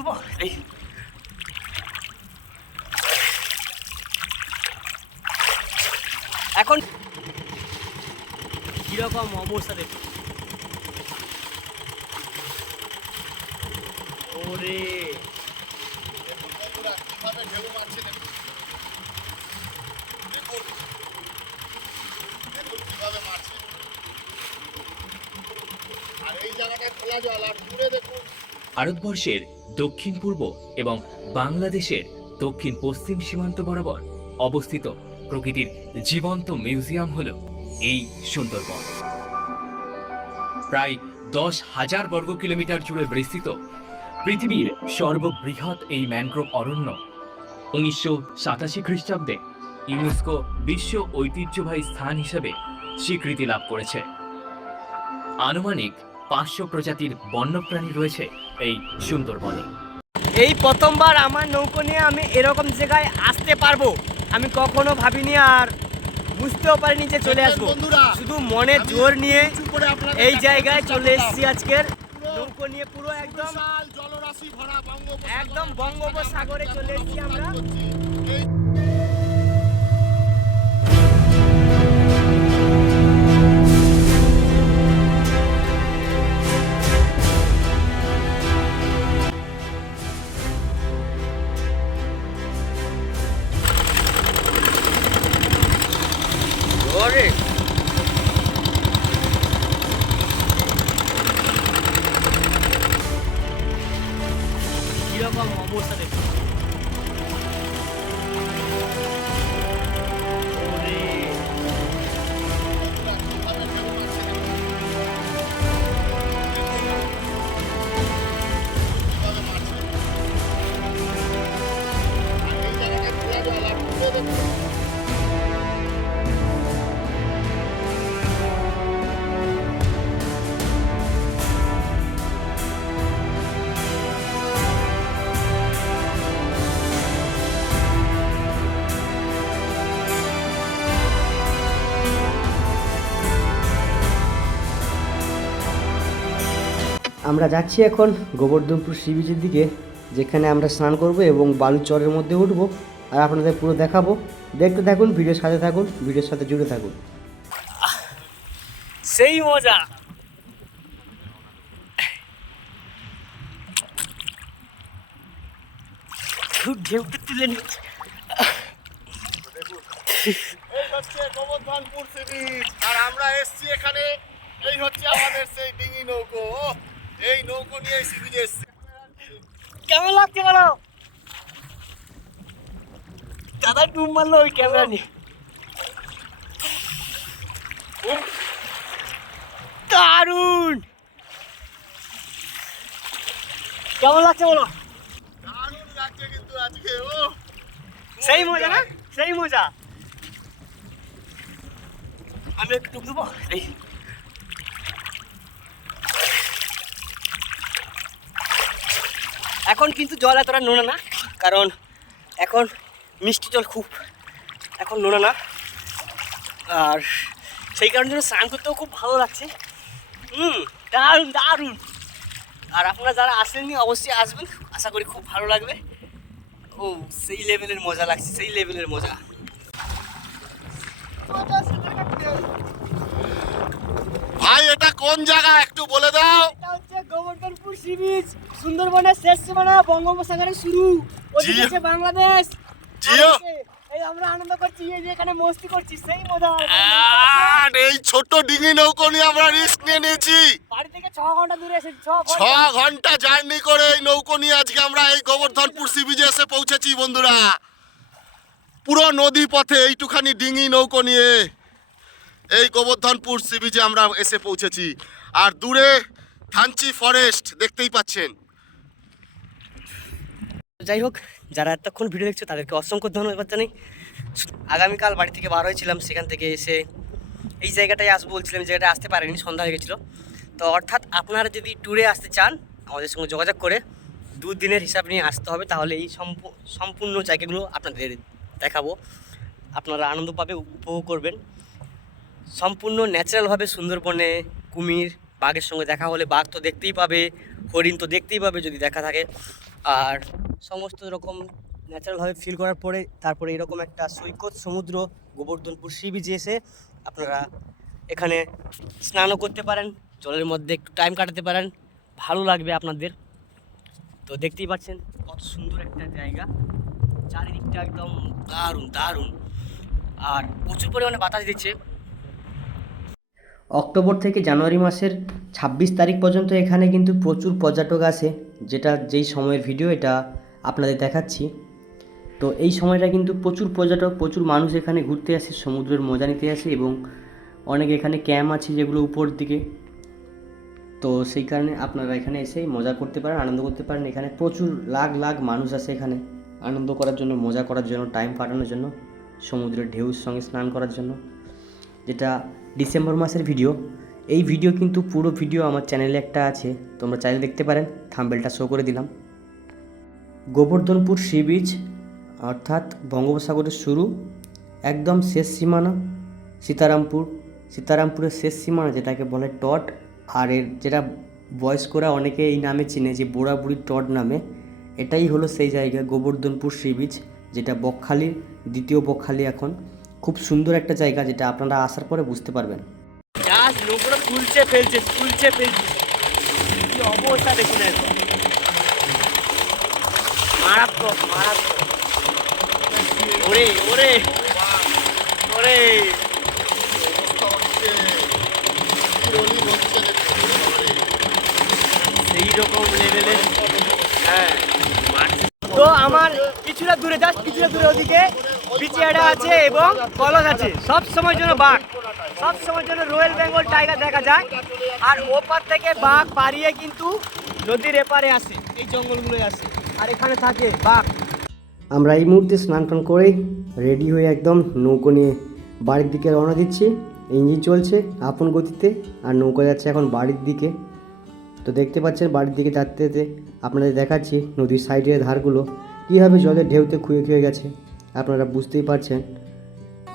দেবো এই এখন কীরকম অবস্থা দেখো। ওরে। বন্ধুরা কীভাবে ঢেউ মারছে দেখুন দেখুন দেখুন কীভাবে মারছে আর এই জায়গাটা খোলা জল আর দূরে দেখুন ভারতবর্ষের দক্ষিণ পূর্ব এবং বাংলাদেশের দক্ষিণ পশ্চিম সীমান্ত বরাবর অবস্থিত প্রকৃতির জীবন্ত মিউজিয়াম হল এই সুন্দরবন। প্রায় দশ হাজার বর্গ কিলোমিটার জুড়ে বিস্তৃত পৃথিবীর সর্ববৃহৎ এই ম্যানগ্রোভ অরণ্য উনিশশো সাতাশি খ্রিস্টাব্দে ইউনেস্কো বিশ্ব ঐতিহ্যবাহী স্থান হিসেবে স্বীকৃতি লাভ করেছে। আনুমানিক পাঁচশো প্রজাতির বন্যপ্রাণী রয়েছে এই সুন্দরবনে। এই প্রথমবার আমার নৌকো নিয়ে আমি এরকম জায়গায় আসতে পারব। আমি কখনো ভাবিনি আর বুঝতেও পারিনি যে চলে আসব। শুধু মনে জোর নিয়ে এই জায়গায় চলে এসেছি আজকের নৌকো নিয়ে পুরো একদম বিশাল জলরাশি ভরা একদম বঙ্গোপসাগরে চলে এসেছি আমরা। আমরা যাচ্ছি এখন গোবর্ধনপুর সি বিচের দিকে যেখানে আমরা স্নান করব এবং বালুর চরের মধ্যে উঠবো। আর আপনাদের পুরো দেখাবো। দেখতে থাকুন ভিডিওর সাথে থাকুন ভিডিওর সাথে জুড়ে থাকুন। সেই মজা। ঢেউটা তুলে নিচ্ছে। এই হচ্ছে গোবর্ধনপুর সি আর আমরা এসছি এখানে। এই হচ্ছে আমাদের সেই ডিঙি নৌকো। এই নৌকো নিয়ে সি বিচে এসছি। কেমন লাগছে বলো? দাদা ডুব মারলো ওই ক্যামেরা নিয়ে। দারুণ! কেমন লাগছে বলো? দারুণ লাগছে কিন্তু আজকে ও। সেই মজা না? সেই মজা। আমি একটু ডুব দেবো এই এখন কিন্তু জল এতটা নোনা না কারণ এখন মিষ্টি জল খুব এখন নোনা না। আর সেই কারণে জন্য স্নান করতেও খুব ভালো লাগছে। হুম দারুণ দারুণ। আর আপনারা যারা আসেননি অবশ্যই আসবেন। আশা করি খুব ভালো লাগবে। ও সেই লেভেলের মজা লাগছে সেই লেভেলের মজা। ভাই এটা কোন জায়গা? একটু বলে দাও। এটা হচ্ছে গোবর্ধনপুর সি বিচ সুন্দরবনের শেষ সীমানা বঙ্গোপসাগরের শুরু। ওদিকে বাংলাদেশ। এই আমরা আনন্দ করছি এই যে এখানে মস্তি করছি সেই মজা। এই ছোট ডিঙি নৌকো নিয়ে আমরা রিস্ক নিয়ে নিয়েছি। বাড়ি থেকে ছ ঘণ্টা দূরে এসেছি ছ ঘণ্টা। ঘণ্টা জার্নি করে এই নৌকো নিয়ে আজকে আমরা এই গোবর্ধনপুর সি বিচে এসে পৌঁছেছি বন্ধুরা। পুরো নদী পথে এইটুখানি ডিঙি নৌকো নিয়ে এই গোবর্ধনপুর সি বিচে আমরা এসে পৌঁছেছি। আর দূরে থানচি ফরেস্ট দেখতেই পাচ্ছেন। যাই হোক যারা এতক্ষণ ভিডিও দেখছ, তাদেরকে অসংখ্য ধন্যবাদ জানাই। আগামীকাল বাড়ি থেকে বার হয়েছিলাম, সেখান থেকে এসে এই জায়গাটায় আসব বলছিলাম জায়গাটা আসতে পারেনি, সন্ধ্যা হয়ে গেছিল। তো অর্থাৎ আপনারা যদি ট্যুরে আসতে চান, আমাদের সঙ্গে যোগাযোগ করে দুদিনের হিসাব নিয়ে আসতে হবে, তাহলে এই সম্পূ- সম্পূর্ণ জায়গাগুলো আপনাদের দেখাবো। আপনারা আনন্দ পাবে, উপভোগ করবেন। সম্পূর্ণ ন্যাচারালভাবে সুন্দরবনে, কুমির, বাঘের সঙ্গে দেখা হলে বাঘ তো দেখতেই পাবে। হরিণ তো দেখতেই পাবে যদি দেখা থাকে। আর সমস্ত রকম ন্যাচারালভাবে ফিল করার পরে তারপরে এরকম একটা সৈকত, সমুদ্র, গোবর্ধনপুর সি বিচে এসে আপনারা এখানে স্নানও করতে পারেন, জলের মধ্যে একটু টাইম কাটাতে পারেন। ভালো লাগবে আপনাদের। তো দেখতেই পাচ্ছেন কত সুন্দর একটা জায়গা। চারিদিকটা একদম দারুণ দারুণ। আর প্রচুর পরিমাণে বাতাস দিচ্ছে। অক্টোবর থেকে জানুয়ারি মাসের ছাব্বিশ তারিখ পর্যন্ত এখানে কিন্তু প্রচুর পর্যটক আসে, যেটা যেই সময়ের ভিডিও এটা আপনাদের দেখাচ্ছি। তো এই সময়টা কিন্তু প্রচুর পর্যটক, প্রচুর মানুষ এখানে ঘুরতে আসে, সমুদ্রের মজা নিতে আসে এবং অনেক এখানে ক্যাম্প আছে যেগুলো উপর দিকে। তো সেই কারণে আপনারা এখানে এসে মজা করতে পারেন, আনন্দ করতে পারেন। এখানে প্রচুর লাখ লাখ মানুষ আসে এখানে আনন্দ করার জন্য, মজা করার জন্য টাইম কাটানোর জন্য, সমুদ্রের ঢেউর সঙ্গে স্নান করার জন্য, যেটা ডিসেম্বর মাসের ভিডিও এই ভিডিও কিন্তু পুরো ভিডিও আমার চ্যানেলে একটা আছে, তোমরা চাইলে দেখতে পারেন থাম্বেলটা শো করে দিলাম। গোবর্ধনপুর সি বিচ অর্থাৎ বঙ্গোপসাগরের শুরু, একদম শেষ সীমানা, সীতারামপুর। সীতারামপুরের শেষ সীমানা, যেটাকে বলে টট, আর এর যেটা বয়স্করা অনেকে এই নামে চিনে যে বুড়াবুড়ি টট নামে, এটাই হলো সেই জায়গা, গোবর্ধনপুর সি বিচ যেটা বকখালির, দ্বিতীয় বকখালি এখন। খুব সুন্দর একটা জায়গা যেটা আপনারা আসার পরে বুঝতে পারবেন। তুলছে ফেলছে ফেলছে। অবস্থা রকম হ্যাঁ। তো আমার কিছুটা দূরে জাস্ট কিছুটা দূরে ওদিকে। বিচিয়াডা আছে এবং কলস আছে। সব সময় জন্য বাঘ। সব সময় জন্য রয়্যাল বেঙ্গল টাইগার দেখা যায়। আর ওপার থেকে বাঘ পাড়িয়ে কিন্তু নদীর এপারে আসে। এই জঙ্গলগুলোয় আসে। আর এখানে থাকে বাঘ। আমরা এই মুহূর্তে স্নান টান করে রেডি হয়ে একদম নৌকো নিয়ে বাড়ির দিকে রওনা দিচ্ছি। ইঞ্জিন চলছে আপন গতিতে আর নৌকা যাচ্ছে এখন বাড়ির দিকে। তো দেখতে পাচ্ছেন বাড়ির দিকে যেতে আপনাদের দেখাচ্ছি নদীর সাইডের ধারগুলো। কীভাবে জলের ঢেউতে খুঁয়ে খুঁয়ে গেছে। আপনারা বুঝতেই পারছেন।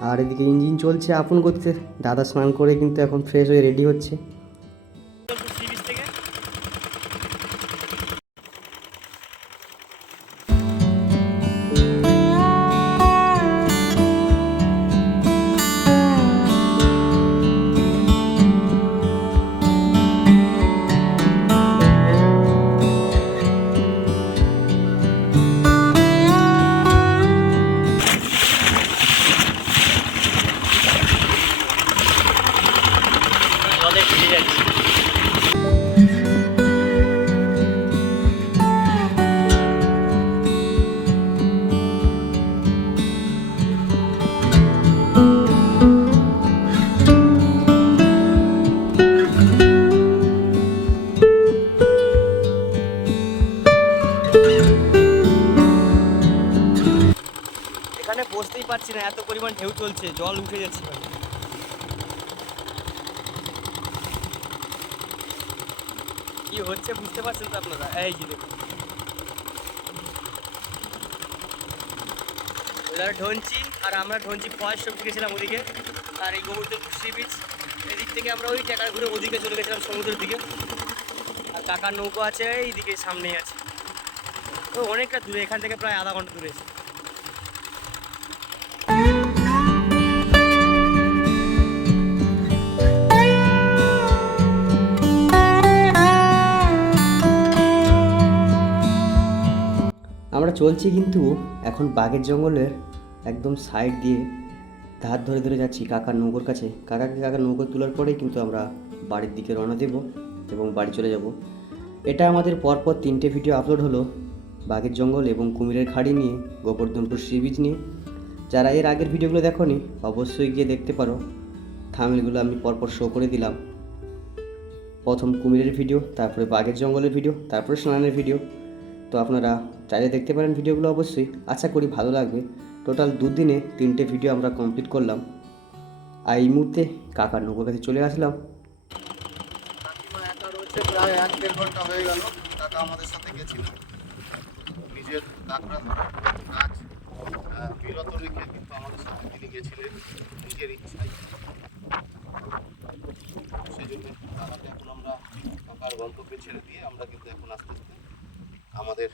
আর এদিকে ইঞ্জিন চলছে আপন করতে দাদা স্নান করে কিন্তু এখন ফ্রেশ হয়ে রেডি হচ্ছে। পরিমাণ ঢেউ চলছে, জল উঠে যাচ্ছে। কি হচ্ছে বুঝতে পারছেন তো আপনারা? এই যে দেখুন। ঢঞ্চি আর আমরা ঢঞ্চি ফার্স্ট সব গেছিলাম ওদিকে, আর এই গোবর্ধনপুর সি বিচ এদিক থেকে আমরা ওই টাকা ঘুরে ওদিকে চলে গেছিলাম সমুদ্রের দিকে। আর কাকার নৌকো আছে, এইদিকে সামনেই আছে। তো অনেকটা দূরে, এখান থেকে প্রায় আধা ঘণ্টা দূরে। আছে চলছি কিন্তু এখন বাঘের জঙ্গলের একদম সাইড দিয়ে ধার ধরে ধরে যাচ্ছি কাকার নৌকোর কাছে। কাকাকে কাকার নৌকো তোলার পরেই কিন্তু আমরা বাড়ির দিকে রওনা দেব এবং বাড়ি চলে যাব। এটা আমাদের পরপর তিনটে ভিডিও আপলোড হলো বাঘের জঙ্গল এবং কুমিরের খাড়ি নিয়ে, গোবর্ধনপুর সি বিচ নিয়ে। যারা এর আগের ভিডিওগুলো দেখোনি, অবশ্যই গিয়ে দেখতে পারো। থামিলগুলো আমি পরপর শো করে দিলাম। প্রথম কুমিরের ভিডিও তারপরে বাঘের জঙ্গলের ভিডিও তারপরে স্নানের ভিডিও তো আপনারা চাইলে দেখতে পারেন ভিডিওগুলো অবশ্যই। আশা করি ভালো লাগবে। টোটাল দুদিনে তিনটে ভিডিও আমরা কমপ্লিট করলাম। আর এই মুহূর্তে কাকার নৌকোর কাছে চলে আসলাম। হয়ে গেল। আমাদের সাথে গেছিল। এখন আমরা কাকার ছেড়ে দিয়ে আমরা কিন্তু এখন আস্তে আস্তে আমাদের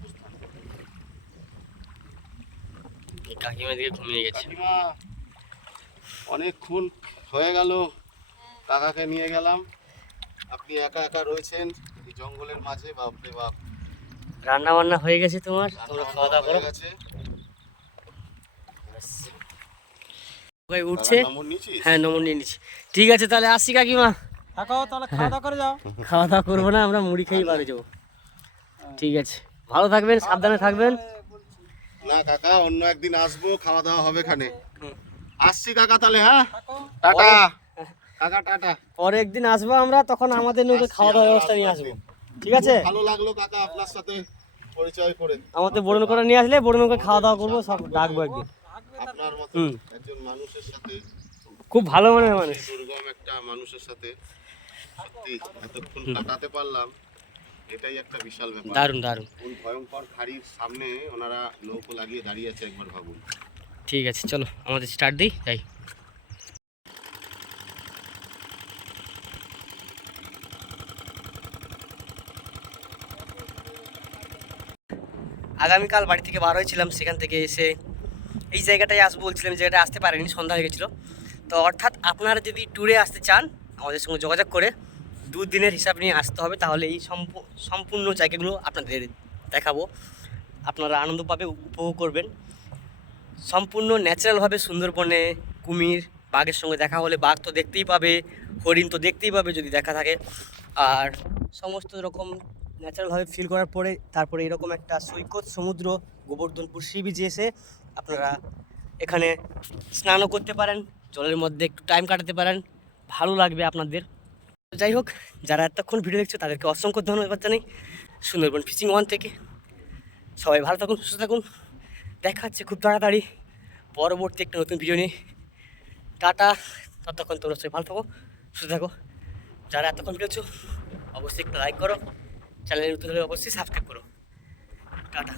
প্রস্থান করবে। কাকিমা দিকে ঘুমিয়ে গেছে। কাকিমা অনেকক্ষণ হয়ে গেল। কাকাকে নিয়ে গেলাম। আপনি একা একা রয়েছেন এই জঙ্গলের মাঝে বাপরে বাপ। রান্না বান্না হয়ে গেছে তোমার? তোমরা খাওয়া দাওয়া করো। হয়ে গেছে। সবাই উঠছে? হ্যাঁ নম্বর নিয়ে নিচ্ছি। ঠিক আছে তাহলে আসি কাকিমা। থাকো তাহলে খাওয়া দাওয়া করে যাও। খাওয়া দাওয়া করব না আমরা মুড়ি খেয়েই বাড়ি যাব। ঠিক আছে। ভালো থাকবেন সাবধানে থাকবেন। না কাকা অন্য একদিন আসব খাওয়া দাওয়া হবে খানে হুম। আসছি কাকা তাহলে হ্যাঁ? টাটা। কাকা টাটা। পরে একদিন আসব আমরা তখন আমাদের নৌকে খাওয়া দাওয়ার ব্যবস্থা নিয়ে আসব ঠিক আছে? ভালো লাগল কাকা আপনার সাথে পরিচয় করে। আমাদের বড় করে নিয়ে আসলে বড় করে খাওয়া দাওয়া করব সব ডাকবো একদিন। আপনার মতো একজন মানুষের সাথে খুব ভালো মনে হয় মানুষ। দুর্গম একটা মানুষের সাথে সত্যি এতক্ষণ কাটাতে পারলাম। এটাই একটা বিশাল ব্যাপার। দারুণ দারুণ। কোন ভয়ঙ্কর খাড়ির সামনে ওনারা নৌকো লাগিয়ে দাঁড়িয়ে আছে একবার ভাবুন। ঠিক আছে চলো আমাদের স্টার্ট দিই যাই। আগামীকাল বাড়ি থেকে বার হয়েছিলাম সেখান থেকে এসে এই জায়গাটায় আসব বলছিলাম জায়গাটা আসতে পারেনি সন্ধ্যা হয়ে গেছিল। তো অর্থাৎ আপনারা যদি ট্যুরে আসতে চান আমাদের সঙ্গে যোগাযোগ করে দু দিনের হিসাব নিয়ে আসতে হবে, তাহলে এই সম্পূ- সম্পূর্ণ জায়গাগুলো আপনাদের দেখাবো। আপনারা আনন্দ পাবে, উপভোগ করবেন। সম্পূর্ণ ন্যাচারালভাবে সুন্দরবনে কুমির, বাঘের সঙ্গে দেখা হলে বাঘ তো দেখতেই পাবে, হরিণ তো দেখতেই পাবে যদি দেখা থাকে। আর সমস্ত রকম ন্যাচারালভাবে ফিল করার পরে তারপরে এরকম একটা সৈকত, সমুদ্র, গোবর্ধনপুর সি বিচে এসে আপনারা এখানে স্নানও করতে পারেন, জলের মধ্যে একটু টাইম কাটাতে পারেন। ভালো লাগবে আপনাদের। যাই হোক, যারা এতক্ষণ ভিডিও দেখছ, তাদেরকে অসংখ্য ধন্যবাদ জানাই। সুন্দরবন ফিশিং ওয়ান থেকে। সবাই ভালো থাকুন, সুস্থ থাকুন। দেখা হচ্ছে খুব তাড়াতাড়ি পরবর্তী একটা নতুন ভিডিও নিয়ে। টাটা, ততক্ষণ তোমরা সবাই ভালো থাকো, সুস্থ থাকো। যারা এতক্ষণ ভিডিও অবশ্যই একটা লাইক করো। চ্যানেলে নতুন হলে অবশ্যই সাবস্ক্রাইব করো। টাটা।